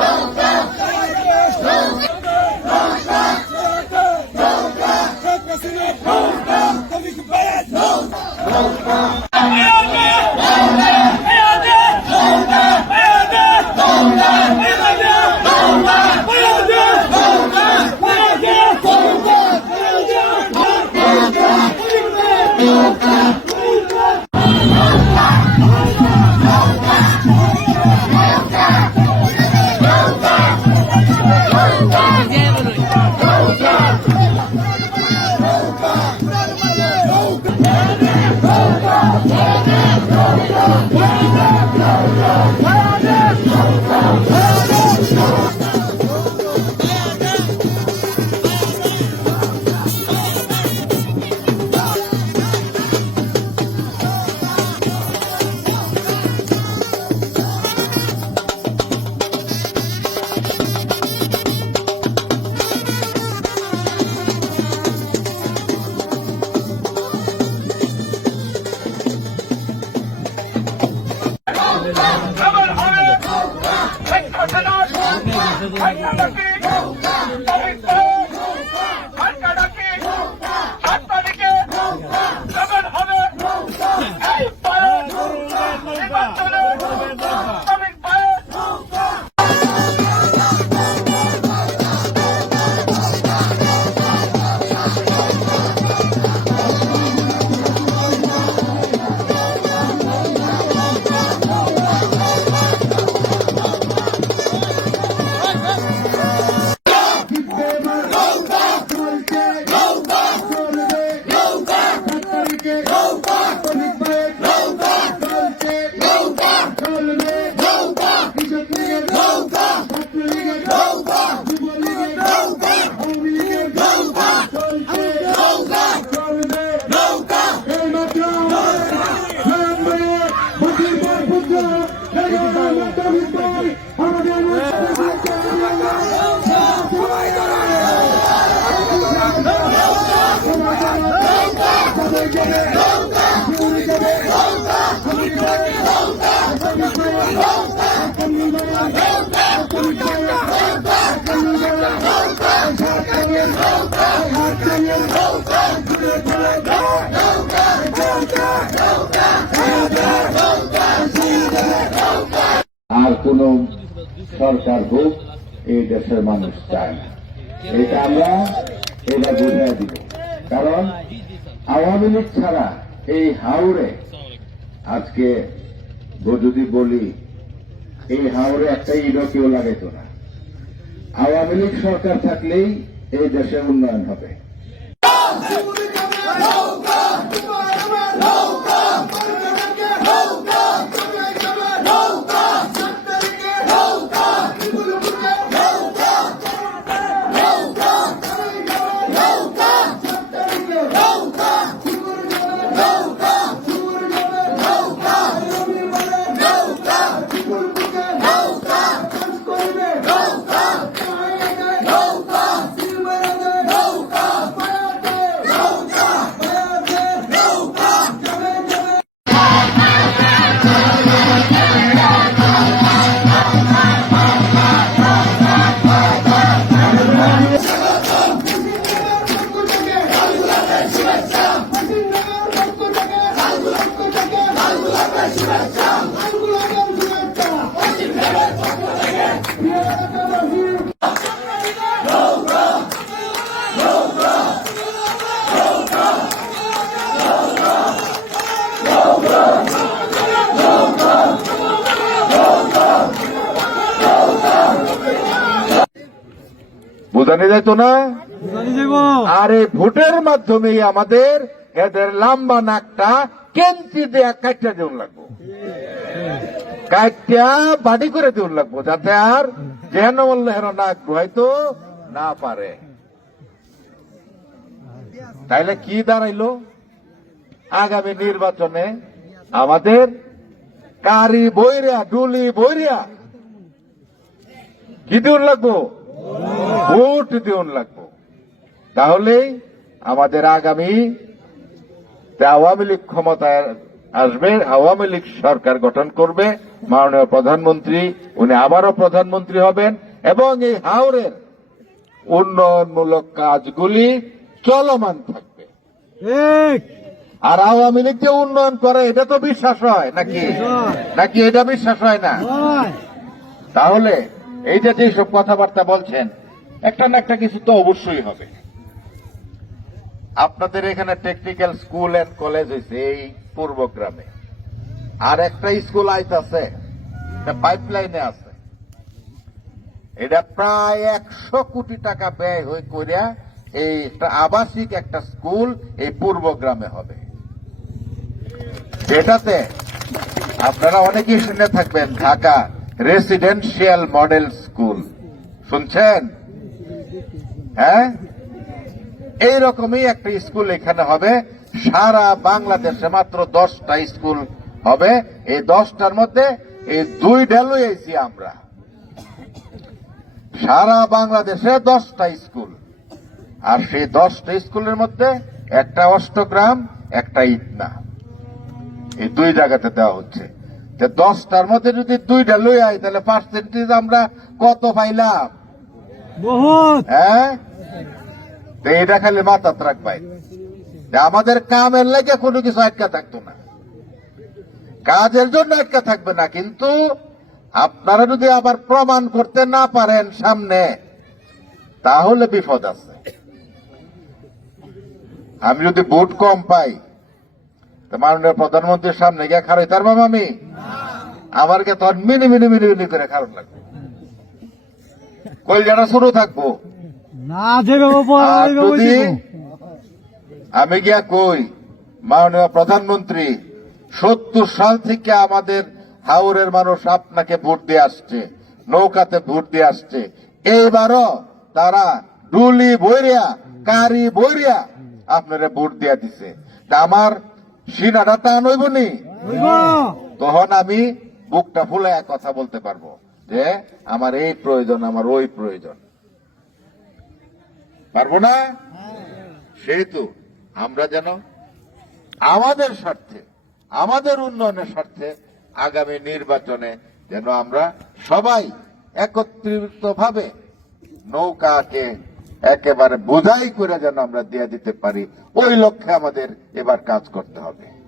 Boom. Come on, আর কোন সরকার হোক, এই দেশের মানুষ চায় না। এটা আমরা, এটা বুঝাই দিব। কারণ আওয়ামী লীগ ছাড়া এই হাওড়ে আজকে যদি বলি, এই হাওড়ে একটা ইডো লাগাইতো না। আওয়ামী লীগ সরকার থাকলেই এই দেশের উন্নয়ন হবে। বোঝানো যেত না? আর এই ভোটের মাধ্যমে আমাদের এদের লম্বা নাকটা কেন্দ্রি দেয়া কাটটা দেউন লাগবো। কাটটা বাড়ি করে দেউন লাগবো যাতে আর যেন হেন নাক হয়তো না পারে। তাইলে কি দাঁড়াইলো? আগামী নির্বাচনে আমাদের কারি বইরা ডুলি বইরা কি দিউন লাগবো? ভোট দিউন লাগবো। তাহলেই আমাদের আগামী তে আওয়ামী লীগ ক্ষমতায় আসবে আওয়ামী লীগ সরকার গঠন করবে মাননীয় প্রধানমন্ত্রী উনি আবারও প্রধানমন্ত্রী হবেন এবং এই হাওরের উন্নয়নমূলক কাজগুলি চলমান থাকবে। ঠিক। আর আওয়ামী লীগ যে উন্নয়ন করে এটা তো বিশ্বাস হয় নাকি? নাকি এটা বিশ্বাস হয় না? তাহলে এই যে যেসব কথাবার্তা বলছেন একটা না একটা কিছু তো অবশ্যই হবে। আপনাদের এখানে টেকনিক্যাল স্কুল এন্ড কলেজ হয়েছে এই পূর্বগ্রামে আর একটা স্কুল আইতাছে পাইপ লাইনে আছে। এটা প্রায় একশো কোটি টাকা ব্যয় হয়ে করিয়া এই একটা আবাসিক একটা স্কুল এই পূর্বগ্রামে হবে। এটাতে আপনারা অনেকেই শুনে থাকবেন, ঢাকা রেসিডেন্সিয়াল মডেল স্কুল শুনছেন? হ্যাঁ? এইরকমই একটা স্কুল এখানে হবে। সারা বাংলাদেশে মাত্র দশটা স্কুল হবে। এই দশটার মধ্যে এই দুই ডেলই আইছি আমরা। সারা বাংলাদেশে দশটা স্কুল। আর সেই দশটা স্কুলের মধ্যে একটা অষ্টগ্রাম, একটা ইটনা। এই দুই জায়গাতে দেওয়া হচ্ছে। দশটার মধ্যে যদি দুইটা লই আই তাহলে পার্সেন্টেজ আমরা কত পাইলাম? হ্যাঁ? এটা খালি মাথাত রাখবাই আমাদের কামের লেগে কোনো কিছু আটকা থাকতো না। কাজের জন্য আটকা থাকবে না, কিন্তু আপনারা যদি আবার প্রমাণ করতে না পারেন সামনে, তাহলে বিপদ আছে। আমি যদি ভোট কম পাই মাননীয় প্রধানমন্ত্রীর সামনে গিয়ে খারাই তার মামা আমি। আমার কে তখন মিনি মিনি মিনি মিনি করে খারাপ লাগবে। কলজাটা শুরু থাকব। না যদি। আমি গিয়া কই মাননীয় প্রধানমন্ত্রী সত্তর সাল থেকে আমাদের হাওরের মানুষ আপনাকে ভোট দিয়ে আসছে নৌকাতে ভোট দিয়ে আসছে। এইবারও তারা ডুলি বইরিয়া কারি বইরিয়া আপনারা ভোট দিয়া দিছে। তা আমার সিনাটা টান হইব। তখন আমি বুকটা ফুলে এক কথা বলতে পারব। যে আমার এই প্রয়োজন, আমার ওই প্রয়োজন। পারব না? সেহেতু আমরা যেন আমাদের স্বার্থে, আমাদের উন্নয়নের স্বার্থে আগামী নির্বাচনে যেন আমরা সবাই একত্রিত ভাবে নৌকাকে একেবারে বোঝাই করে যেন আমরা দিয়ে দিতে পারি। ওই লক্ষ্যে আমাদের এবার কাজ করতে হবে।